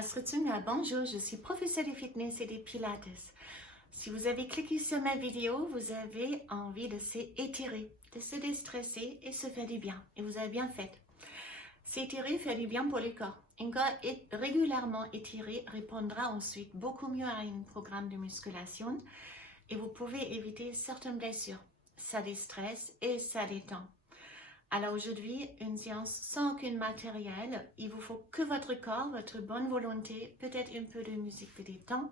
Astrid Soumia, bonjour, je suis professeure de fitness et de pilates. Si vous avez cliqué sur ma vidéo, vous avez envie de s'étirer, de se déstresser et se faire du bien. Et vous avez bien fait. S'étirer fait du bien pour le corps. Un corps régulièrement étiré répondra ensuite beaucoup mieux à un programme de musculation et vous pouvez éviter certaines blessures. Ça déstresse et ça détend. Alors aujourd'hui, une séance sans aucun matériel, il vous faut que votre corps, votre bonne volonté, peut-être un peu de musique de détente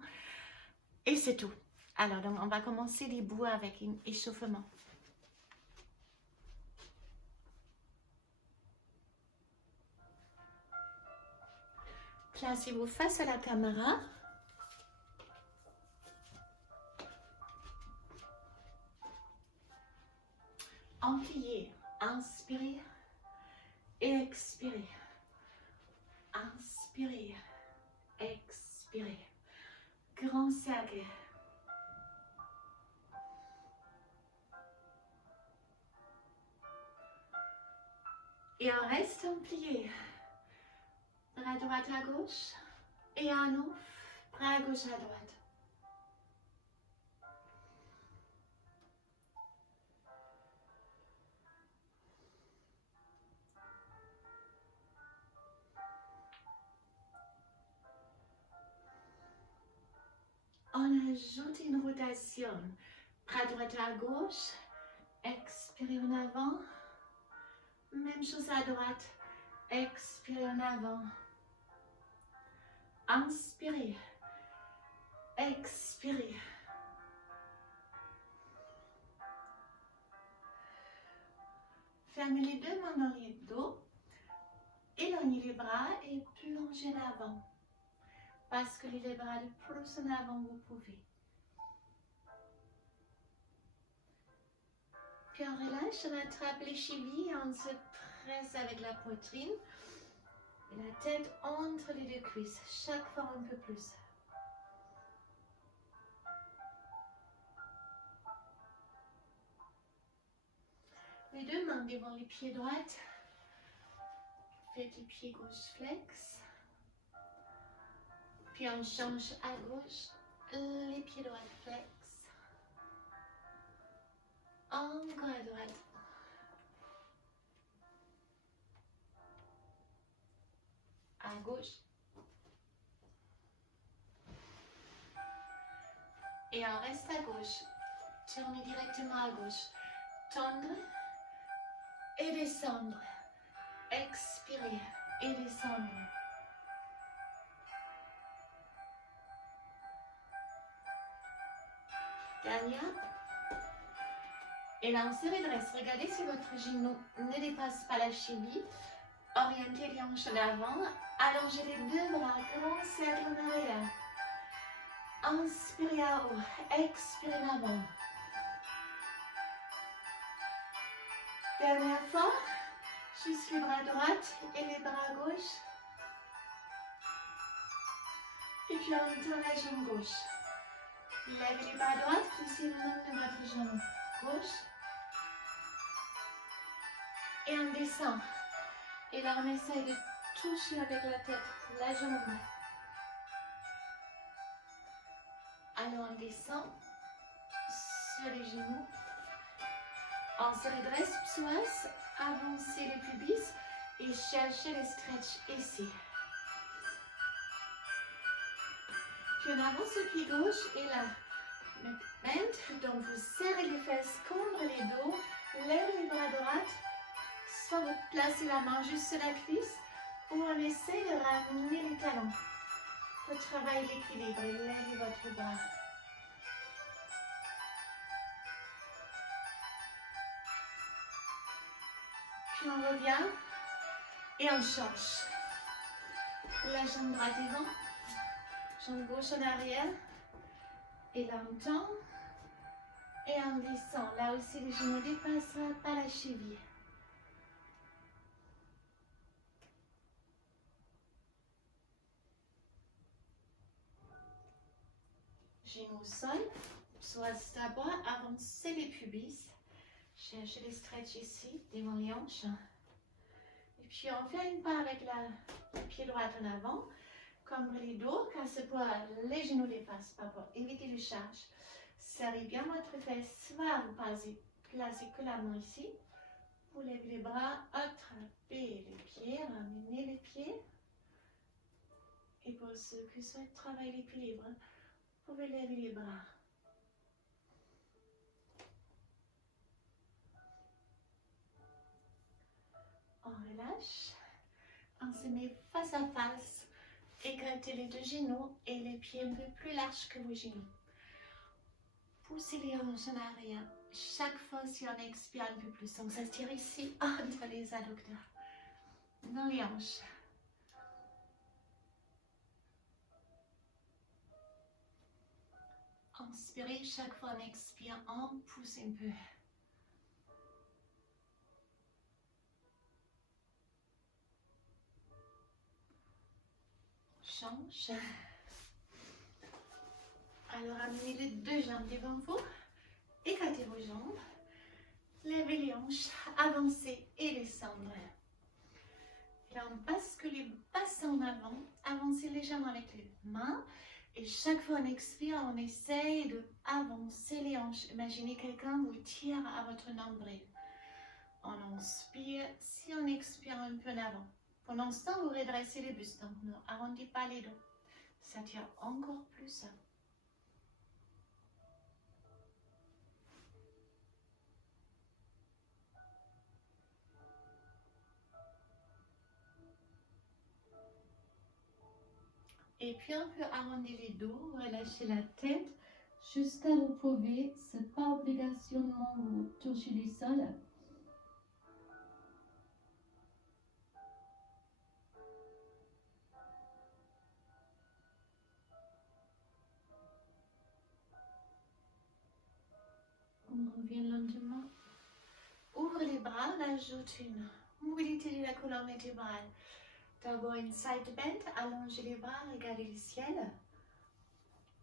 et c'est tout. Alors donc on va commencer debout avec un échauffement. Placez-vous face à la caméra. En plié, inspirez, expirez, inspirez, expirez. Grand cercle. Et on reste en plié. Bras droit à gauche et à nous, bras gauche à droite. On ajoute une rotation. Bras droit à gauche, expirez en avant. Même chose à droite, expirez en avant. Inspirez, expirez. Fermez les deux mains dans le dos. Éloignez les bras et plongez en avant. Basculez les bras le plus en avant vous pouvez. Puis on relâche, on attrape les chevilles, on se presse avec la poitrine. Et la tête entre les deux cuisses, chaque fois un peu plus. Les deux mains devant les pieds droits. Faites les pieds gauche flex. Puis on change à gauche, les pieds droits flex. Encore à droite. À gauche. Et on reste à gauche. Tournez directement à gauche. Tendre et descendre. Expirer et descendre. Dernière. Et là, on se redresse. Regardez si votre genou ne dépasse pas la cheville. Orientez les hanches en avant. Allongez les deux bras. Grand cercle en arrière. Inspirez à haut. Expirez en avant. Dernière fois. Juste les bras droits et les bras gauche. Et puis on tourne la jambe gauche. Lèvez les bras droits, poussez le long de votre jambe gauche. Et on descend. Et là on essaye de toucher avec la tête la jambe. Alors on descend sur les genoux. On se redresse, psoas, avancez le pubis et cherchez le stretch ici. Puis on avance le pied gauche et là, donc vous serrez les fesses contre les dos, lèvez les bras droits, soit vous placez la main juste sur la cuisse ou on essaie de ramener les talons pour travailler l'équilibre et lèvez votre bras. Puis on revient et on change. La jambe droite devant, jambe gauche en arrière. Et là on tend et on descend. Là aussi le genou ne dépassera pas la cheville. Genou au sol, psoas d'abord, avancez les pubis. Cherchez les stretch ici, devant les hanches. Et puis on fait une pas avec le pied droit en avant. Cambrez les dos, cassez pas les genoux dépassent pas pour éviter le charge. Serrez bien votre fesse, soit vous placez que la main ici. Vous levez les bras, attrapez les pieds, ramenez les pieds. Et pour ceux qui souhaitent travailler l'équilibre, vous pouvez lever les bras. On relâche. On se met face à face. Écartez les deux genoux et les pieds un peu plus larges que vos genoux. Poussez les hanches en arrière. Chaque fois, si on expire un peu plus, on s'attire ici entre les adducteurs. Dans les hanches. Inspirez, chaque fois on expire, on pousse un peu. Change. Alors amenez les deux jambes devant vous. Écartez vos jambes. Levez les hanches, avancez et descendre. Et on bascule les bassins en avant. Avancez légèrement avec les mains. Et chaque fois on expire, on essaye de avancer les hanches. Imaginez quelqu'un vous tire à votre nombril. On inspire, si on expire un peu en avant. Pendant ce temps, vous redressez les bustes, donc ne arrondissez pas les dos. Ça tire encore plus. Et puis on peut arrondir les dos, relâcher la tête jusqu'à vous pouvez, c'est pas obligationnellement vous toucher le sol. On revient lentement. Ouvre les bras, on ajoute une mobilité de la colonne vertébrale. D'abord une side bend, allongez les bras, regardez le ciel.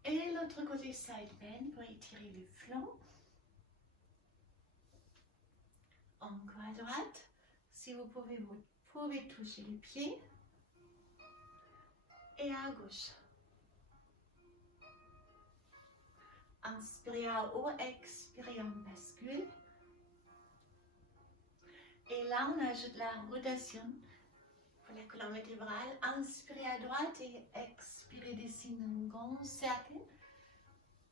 Et l'autre côté side bend pour étirer le flanc. Encore à droite. Si vous pouvez toucher les pieds. Et à gauche. Inspirez à haut, expirez en bascule. Et là, on ajoute la rotation pour la colonne vertébrale. Inspirez à droite et expirez, dessinez un grand cercle.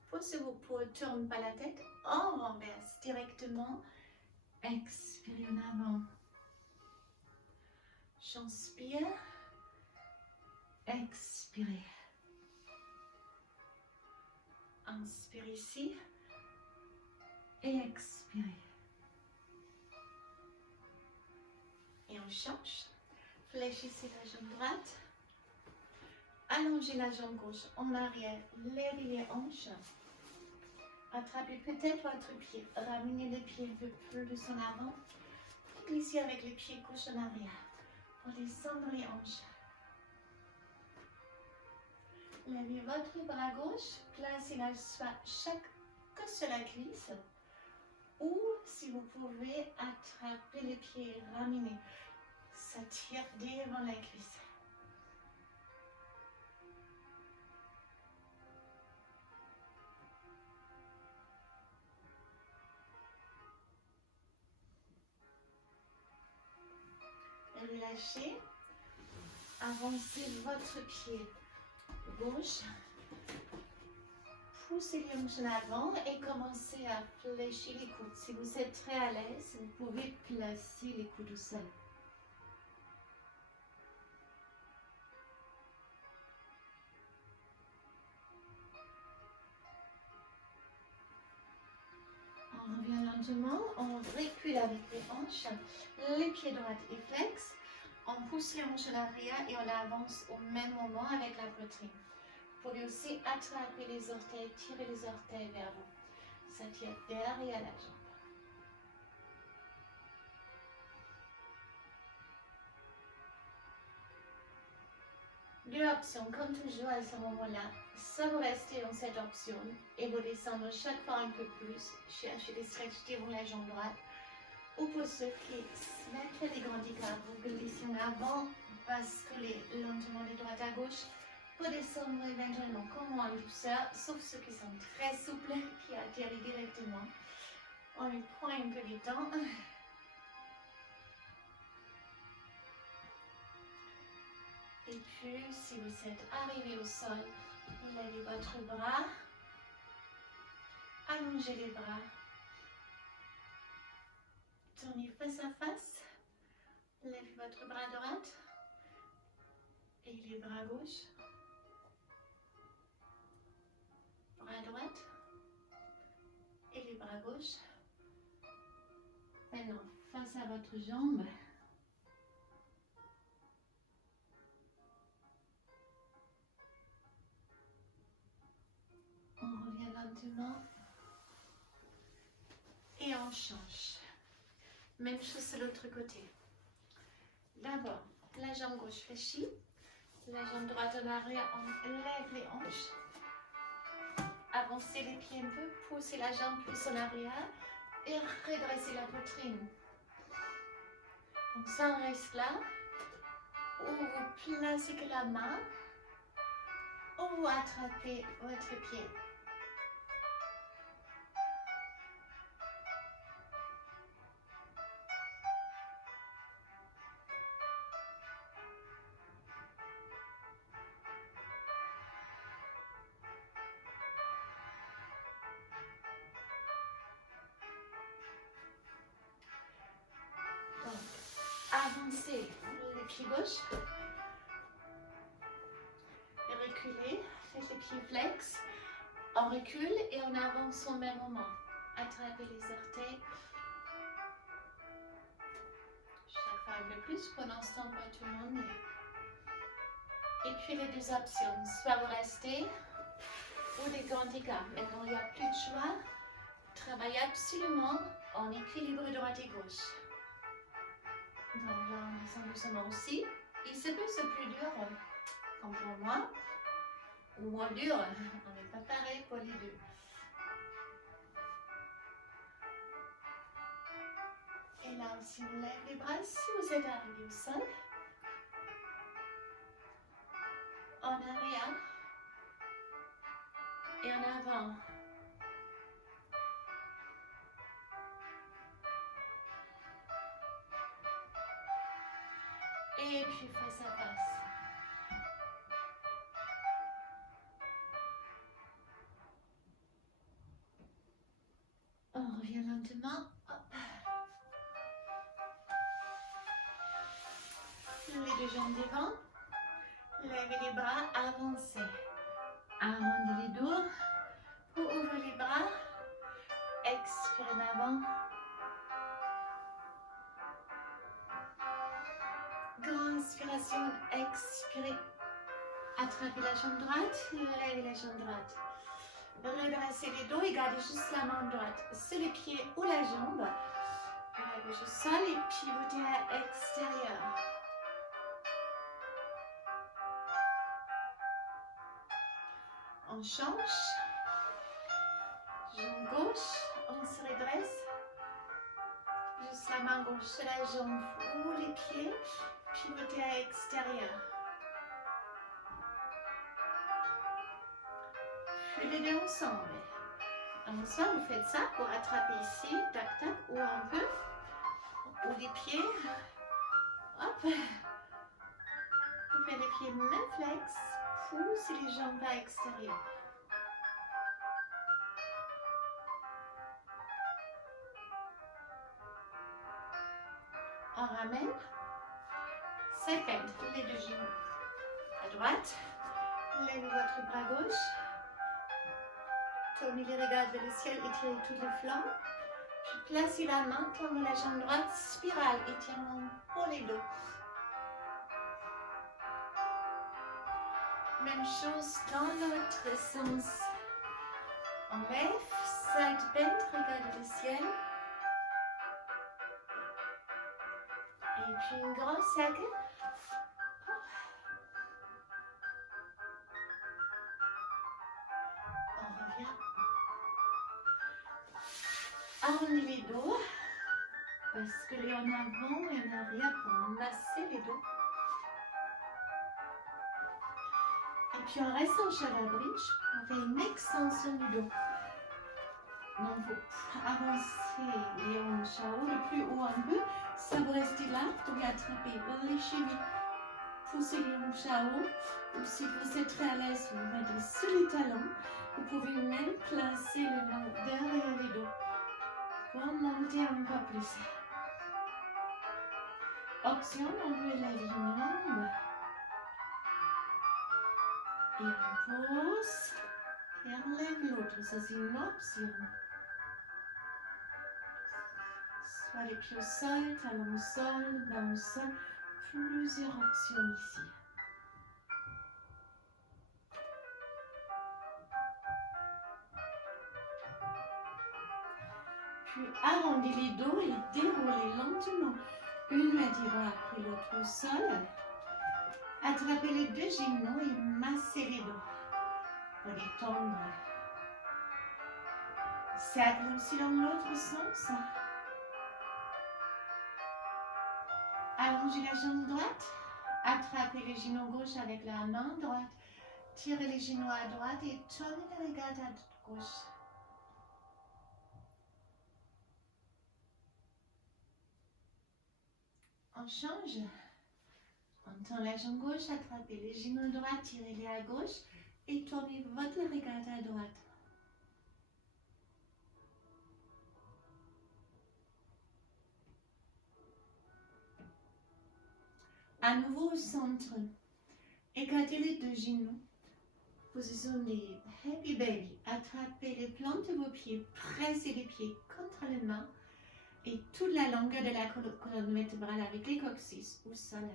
Poussez-vous pour ne tourner pas la tête. On renverse directement. Expirez en avant. J'inspire. Expirez. Inspire ici. Et expirez. Et on change. Fléchissez la jambe droite. Allongez la jambe gauche en arrière. Levez les hanches. Attrapez peut-être votre pied. Ramenez les pieds un peu plus en avant. Glissez avec les pieds gauche en arrière. Pour descendre les hanches. Levez votre bras gauche. Placez-la que sur la cuisse. Ou si vous pouvez attraper les pieds, ramener. Ça tire devant la cuisse. Relâchez. Avancez votre pied gauche. Poussez les hanches en avant et commencez à fléchir les coudes. Si vous êtes très à l'aise, vous pouvez placer les coudes au sol. On revient lentement, on recule avec les hanches, les pieds droits et flex. On pousse les hanches en arrière et on avance au même moment avec la poitrine. Vous pouvez aussi attraper les orteils, tirer les orteils vers vous. Ça tire derrière la jambe. Deux options, comme toujours à ce moment-là. Soit vous restez dans cette option et vous descendez chaque fois un peu plus. Cherchez des stretch devant la jambe droite. Ou pour ceux qui se mettent des grands écarts, vous glissez en avant, basculez lentement de droite à gauche pour descendre éventuellement comme moi en douceur, sauf ceux qui sont très souples, qui atterrissent directement. On lui prend un peu du temps. Et puis, si vous êtes arrivé au sol, levez votre bras, allongez les bras, tournez face à face, levez votre bras droit et les bras gauche, bras droit et les bras gauche. Maintenant, face à votre jambe. On revient lentement et on change. Même chose de l'autre côté. D'abord, la jambe gauche fléchie, la jambe droite en arrière, on lève les hanches. Avancez les pieds un peu, poussez la jambe plus en arrière et redressez la poitrine. Donc ça, on reste là, ou vous placez que la main, ou vous attrapez votre pied. Avancez le pied gauche, reculez, faites les pieds flex, on recule et on avance au même moment. Attrapez les orteils, chaque fois un peu plus, pendant ce temps pas tout le monde. Et puis les deux options, soit vous restez ou des grands écarts. Maintenant il n'y a plus de choix, travaillez absolument en équilibre droite et gauche. Donc là, on descend doucement aussi. Il se peut que c'est plus dur, comme pour moi, ou moins dur. On n'est pas pareil pour les deux. Et là aussi, on lève les bras si vous êtes arrivé au sol. En arrière. Et en avant. Et puis face à face. On revient lentement. Hop. Les deux jambes devant. Levez les bras, avancez. Arrondissez les dos. Pour ouvrir les bras. Expirez en avant. Grande inspiration, expirez. Attrapez la jambe droite, levez la jambe droite. Redressez les dos et gardez juste la main droite sur les pieds ou la jambe. La gauche au sol et pivotez à l'extérieur. On change. Jambe gauche, on se redresse. Juste la main gauche sur la jambe ou les pieds. Pivotez à l'extérieur. Puis les deux ensemble. Donc ça, vous faites ça pour attraper ici, tac tac, ou un peu, ou les pieds. Hop. Vous faites les pieds même flex, poussez les jambes à l'extérieur. On ramène. Serpent, les deux genoux à droite. Levez votre bras gauche. Tournez les regards vers le ciel, étirez tous les flancs. Puis placez la main, tournez la jambe droite, spirale, étirement pour les dos. Même chose dans l'autre sens. On lève, side bend, regardez le ciel. Et puis une grande cercle. On revient. Arrondis les dos. Parce que les en avant et en arrière pour masser les dos. Et puis en restant sur la bridge, on fait une extension du dos. Donc vous avancez les hanches à haut, le plus haut un peu. Ça vous restez là, vous pouvez attraper les chevilles, pousser les hanches à haut. Ou si vous êtes très à l'aise, vous mettez sur les talons. Vous pouvez même placer le long derrière les dos pour monter encore plus. Option, on peut lever une jambe. Et on pose. Et on lève l'autre. Ça, c'est une option. Soit les pieds au sol, talons au sol, bas au sol. Plusieurs options ici. Puis arrondis les dos et déroulez lentement. Une vertébrale après l'autre au sol. Attrapez les deux genoux et massez les dos pour les tendre. Cercle aussi dans l'autre sens. Allongez la jambe droite. Attrapez les genoux gauche avec la main droite. Tirez les genoux à droite et tournez le regard à gauche. On change. On tend la jambe gauche, attrapez les genoux droits, tirez-les à gauche et tournez votre regard à droite. À nouveau au centre. Écartez les deux genoux. Position des Happy Baby. Attrapez les plantes de vos pieds. Pressez les pieds contre les mains. Et toute la longueur de la colonne vertébrale avec les coccyx au sol.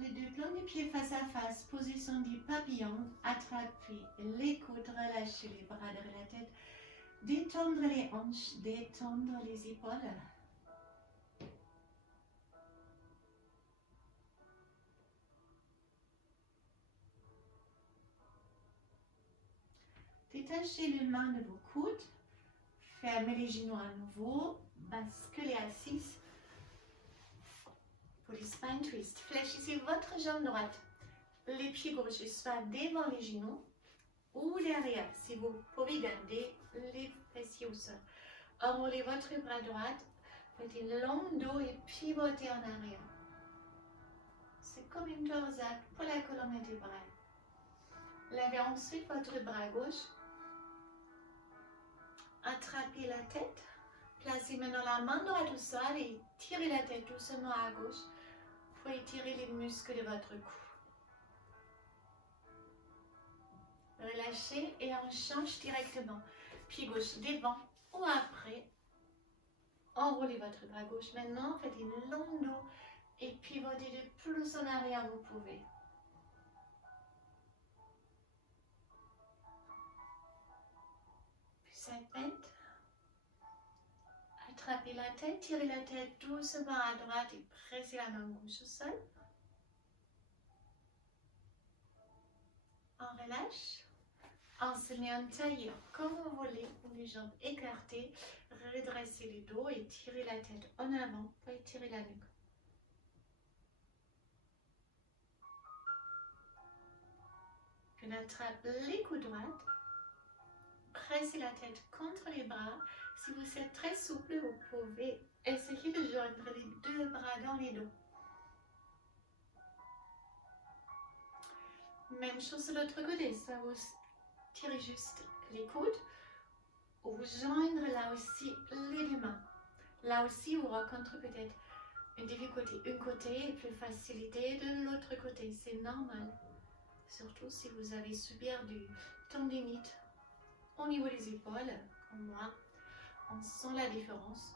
Les deux plans des pieds face à face. Position du papillon. Attrapez les coudes. Relâchez les bras derrière la tête. Détendre les hanches. Détendre les épaules. Détachez les mains de vos coudes. Fermez les genoux à nouveau. Basculez assise. Pour les spine twist. Fléchissez votre jambe droite. Les pieds gauches soient devant les genoux ou derrière. Si vous pouvez garder les fessiers au sol. Enroulez votre bras droit. Faites un long dos et pivotez en arrière. C'est comme une torsade pour la colonne vertébrale. Levez ensuite votre bras gauche. Attrapez la tête. Placez maintenant la main droite au sol et tirez la tête doucement à gauche pour étirer les muscles de votre cou. Relâchez et on change directement. Pied gauche devant ou après. Enroulez votre bras gauche maintenant. Faites une longue dos et pivotez le plus en arrière vous pouvez. Puis cette tête. Attrapez la tête, tirez la tête doucement à droite et pressez la main gauche au sol. On relâche. On se met en tailleur comme vous voulez, ou les jambes écartées. Redressez les dos et tirez la tête en avant pour étirer la nuque. Puis on attrape les coudes droits. Pressez la tête contre les bras. Si vous êtes très souple, vous pouvez essayer de joindre les deux bras dans les dos. Même chose de l'autre côté, ça vous tirez juste les coudes ou vous joindre là aussi les deux mains. Là aussi, vous rencontrez peut-être une difficulté. Un côté et plus facilité de l'autre côté, c'est normal. Surtout si vous avez subi du tendinite au niveau des épaules, comme moi. On sent la différence.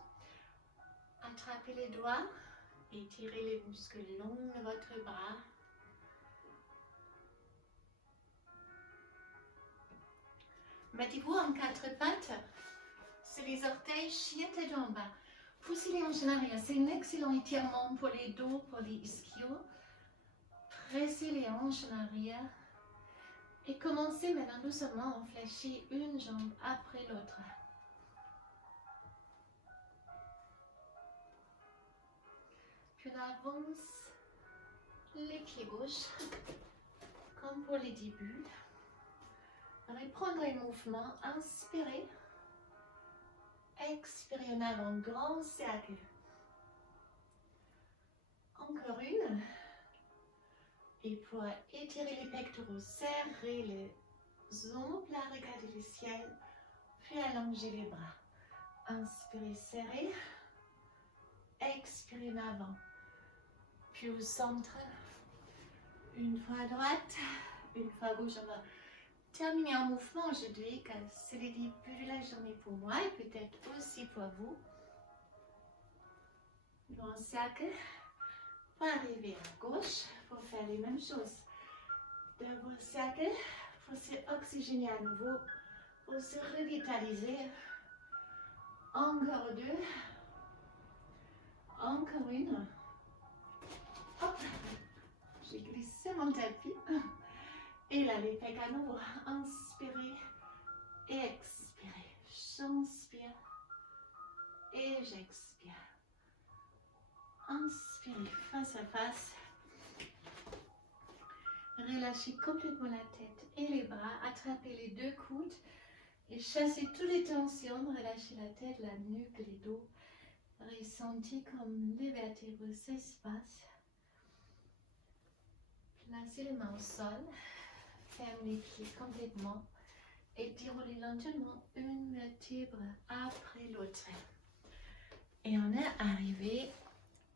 Attrapez les doigts et tirez les muscles longs de votre bras. Mettez-vous en quatre pattes. C'est les orteils, chien tête en bas. Poussez les hanches en arrière. C'est un excellent étirement pour les dos, pour les ischios. Pressez les hanches en arrière. Et commencez maintenant doucement à fléchir une jambe après l'autre. Puis on avance les pieds gauches, comme pour les débuts. Reprendre le mouvement, inspirez. Expirez en avant, grand cercle. Encore une. Et pour étirer les pectoraux, serrez les omoplates, regardez le ciel, puis allongez les bras. Inspirez, serrez. Expirez en avant. Puis au centre. Une fois à droite, une fois à gauche. On va terminer en mouvement aujourd'hui, car c'est le début de la journée pour moi et peut-être aussi pour vous. Grand cercle. Pour arriver à gauche, pour faire les mêmes choses. Double cercle, pour se oxygéner à nouveau, pour se revitaliser. Encore deux. Encore une. Hop, j'ai glissé mon tapis. Et là, les pecs à nouveau. Inspirez et expirez. J'inspire et j'expire. Inspirez face à face. Relâchez complètement la tête et les bras. Attrapez les deux coudes et chassez toutes les tensions. Relâchez la tête, la nuque, les dos. Ressentez comme les vertèbres s'espacent. Placez les mains au sol. Fermez les pieds complètement. Et déroulez lentement une vertèbre après l'autre. Et on est arrivé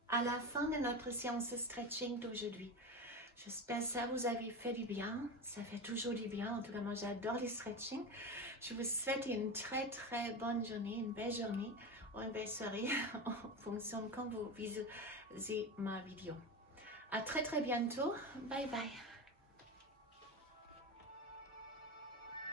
à la fin de notre séance de stretching d'aujourd'hui. J'espère que ça vous a fait du bien. Ça fait toujours du bien. En tout cas, moi, j'adore les stretching. Je vous souhaite une très, très bonne journée, une belle journée ou une belle soirée en fonction de quand vous visualisez ma vidéo. À très, très bientôt. Bye, bye.